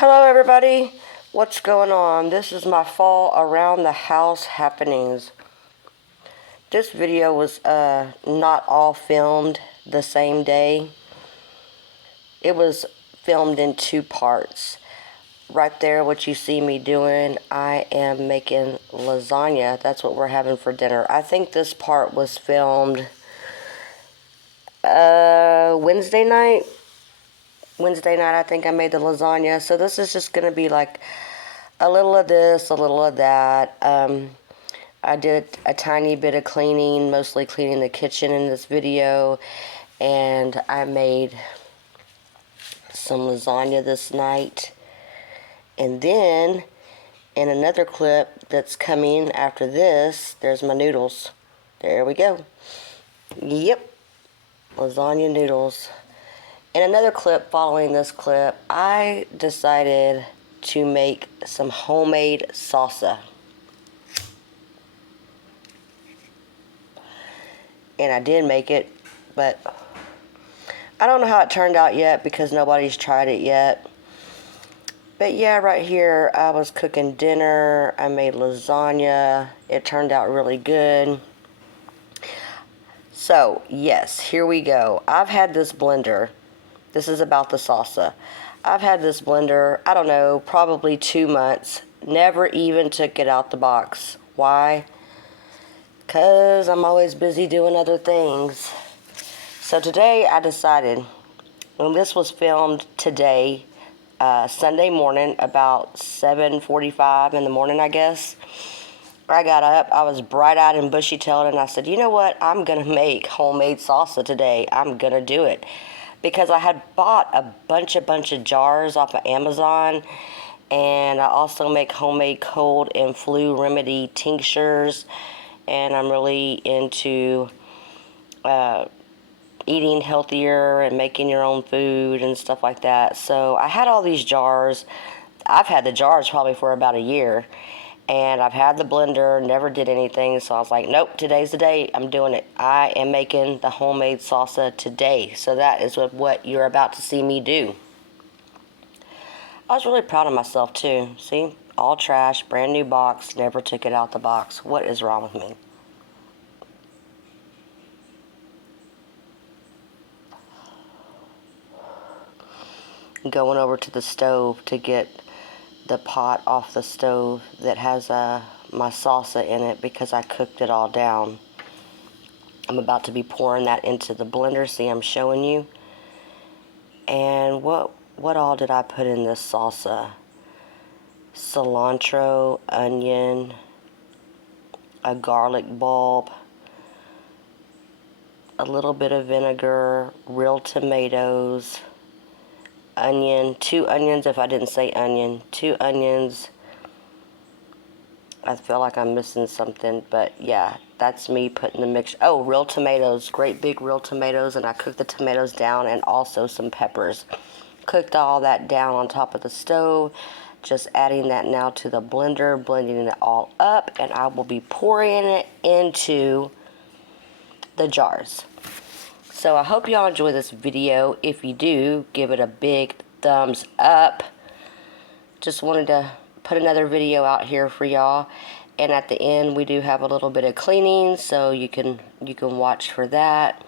Hello everybody, what's going on? This is my fall around the house happenings. This video was not all filmed the same day. It was filmed in two parts. Right there, what you see me doing, I am making lasagna. That's what we're having for dinner. I think this part was filmed Wednesday night. I think I made the lasagna. So this is just going to be like a little of this, a little of that. I did a tiny bit of cleaning, mostly cleaning the kitchen in this video. And I made some lasagna this night. And then, in another clip that's coming after this, there's my noodles. There we go. Yep. Lasagna noodles. In another clip following this clip, I decided to make some homemade salsa. And I did make it, but I don't know how it turned out yet because nobody's tried it yet. But yeah, right here, I was cooking dinner. I made lasagna. It turned out really good. So, yes, here we go. I've had this blender. This is about the salsa. I've had this blender, I don't know, probably 2 months. Never even took it out the box. Why? Because I'm always busy doing other things. So today I decided, when this was filmed today, Sunday morning, about 7:45 in the morning, I guess. I got up, I was bright-eyed and bushy-tailed, and I said, you know what? I'm going to make homemade salsa today. I'm going to do it. Because I had bought a bunch of jars off of Amazon, and I also make homemade cold and flu remedy tinctures, and I'm really into eating healthier and making your own food and stuff like that. So I had all these jars. I've had the jars probably for about a year, and I've had the blender, never did anything, so I was like, nope, today's the day, I'm doing it. I am making the homemade salsa today. So that is what you're about to see me do. I was really proud of myself too. See, all trash, brand new box, never took it out the box. What is wrong with me? Going over to the stove to get the pot off the stove that has my salsa in it because I cooked it all down. I'm about to be pouring that into the blender. See, I'm showing you. And what all did I put in this salsa? Cilantro, onion, a garlic bulb, a little bit of vinegar, real tomatoes, onion, 2 onions if I didn't say onion, 2 onions. I feel like I'm missing something, but yeah, that's me putting the mix. Oh, real tomatoes, great big real tomatoes, and I cooked the tomatoes down, and also some peppers. Cooked all that down on top of the stove, just adding that now to the blender, blending it all up, and I will be pouring it into the jars. So I hope y'all enjoy this video. If you do, give it a big thumbs up. Just wanted to put another video out here for y'all. And at the end, we do have a little bit of cleaning, so you can watch for that.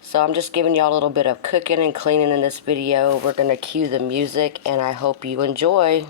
So I'm just giving y'all a little bit of cooking and cleaning in this video. We're going to cue the music, and I hope you enjoy.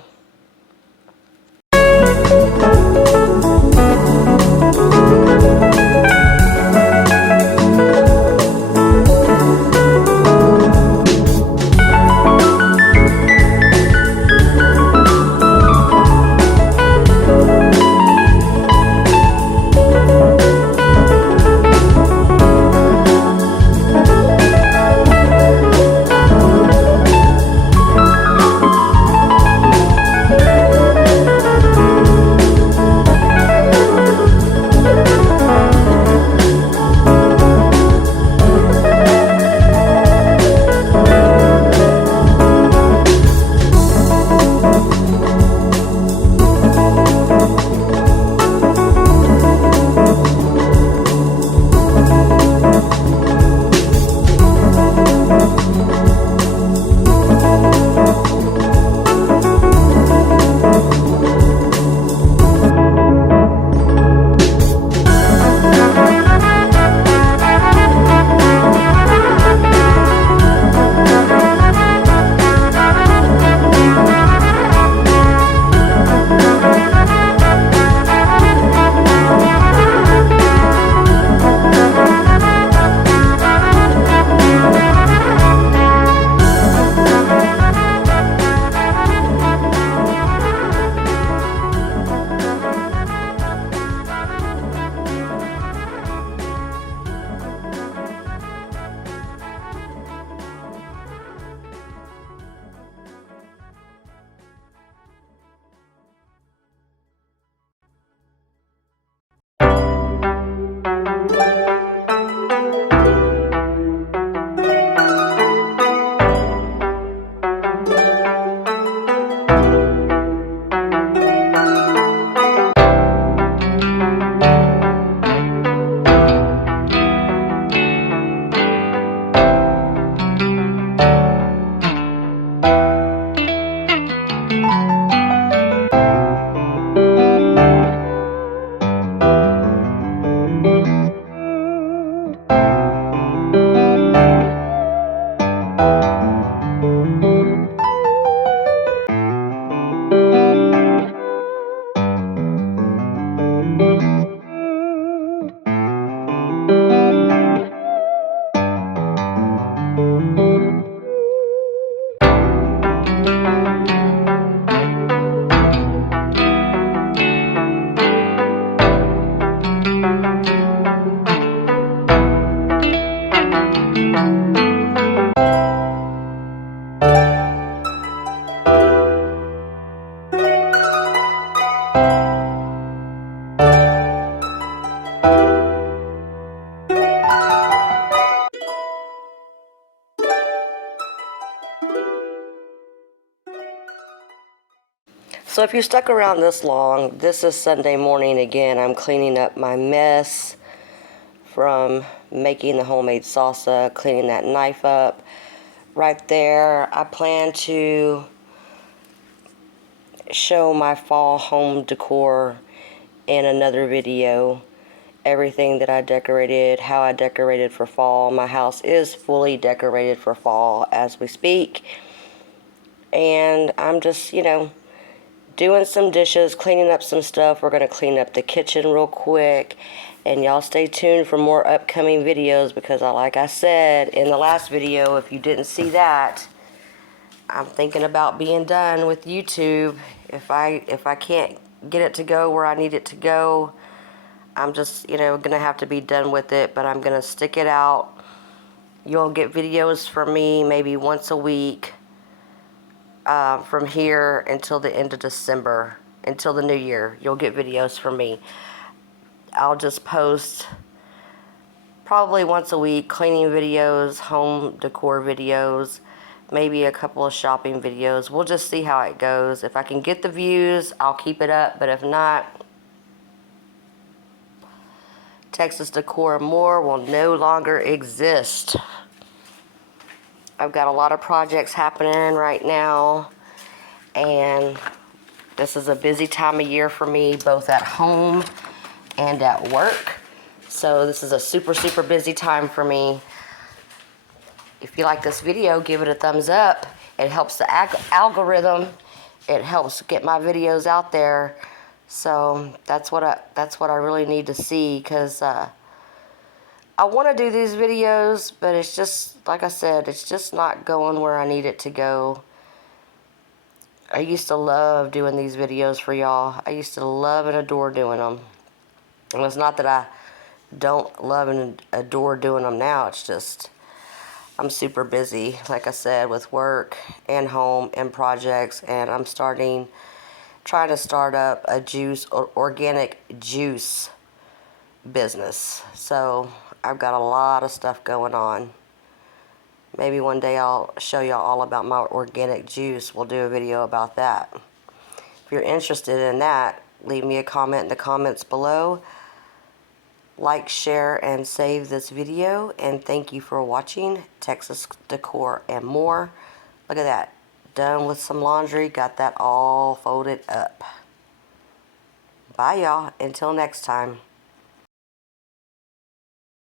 So if you stuck around this long, this is Sunday morning again. I'm cleaning up my mess from making the homemade salsa, cleaning that knife up. Right there, I plan to show my fall home decor in another video. Everything that I decorated, how I decorated for fall. My house is fully decorated for fall as we speak. And I'm just, doing some dishes, cleaning up some stuff. We're going to clean up the kitchen real quick. And y'all stay tuned for more upcoming videos because like I said in the last video, if you didn't see that, I'm thinking about being done with YouTube. If I can't get it to go where I need it to go, I'm just, going to have to be done with it. But I'm going to stick it out. You'll get videos from me maybe once a week. From here until the end of December, until the new year, you'll get videos from me. I'll just post probably once a week, cleaning videos, home decor videos, maybe a couple of shopping videos. We'll just see how it goes. If I can get the views, I'll keep it up, but if not, Texas Decor and More will no longer exist. I've got a lot of projects happening right now, and this is a busy time of year for me, both at home and at work. So this is a super, super busy time for me. If you like this video, give it a thumbs up. It helps the algorithm. It helps get my videos out there. So that's what I really need to see, because I want to do these videos, but it's just, like I said, it's just not going where I need it to go. I used to love doing these videos for y'all. I used to love and adore doing them. And it's not that I don't love and adore doing them now. It's just I'm super busy, like I said, with work and home and projects. And I'm trying to start up a organic juice business. So I've got a lot of stuff going on. Maybe one day I'll show y'all all about my organic juice. We'll do a video about that. If you're interested in that, leave me a comment in the comments below. Like, share, and save this video. And thank you for watching Texas Decor and More. Look at that. Done with some laundry. Got that all folded up. Bye, y'all. Until next time.